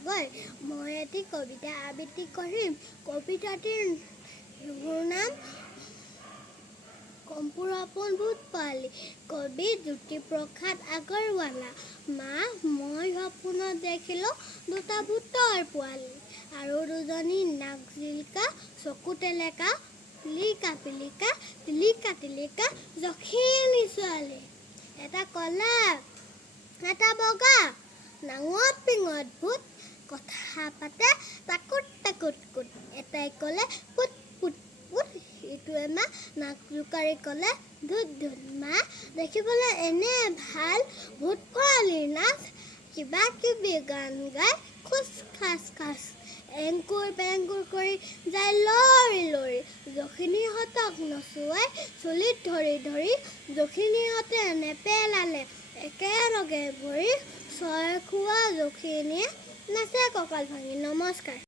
গগৈ। মই এটি কবিতা আবৃত্তি কৰিম। কবিতাটিৰ নাম কম্পুৰ আপোন ভূত পোৱালি। কবি জ্যোতিপ্ৰসাদ আগৰৱালা। মা, মই সপোনত দেখিলোঁ দুটা ভূতৰ পোৱালি আৰু দুজনী নাক জিলিকা চকু টেলেকা পিলিকা পিলিকা টিলিকা টিলিকা যখিনী ছোৱালী। এটা কলা এটা বগা নাঙত পিঙত ভূত কথা পাতে টাকুট টাকুট কুট। এটাই ক'লে পুত পুত পুত, ইটোৱে মা নাক জোকাৰি ক'লে ধুত ধুত। মা, দেখিবলৈ এনে ভাল ভূত পোৱালিৰ নাচ, কিবা কিবি গান গাই খোচ খাচ খাচ, এংকুৰ পেংকুৰ কৰি যায় লৰি লৰি। যখিনীহঁতক নচুৱাই চুলিত ধৰি ধৰি, যখিনীহঁতে নেপেলালে একেলগে ভৰি। ছয় খোৱা যখিনীয়ে নাচে কঁকাল ভাঙি। নমস্কাৰ।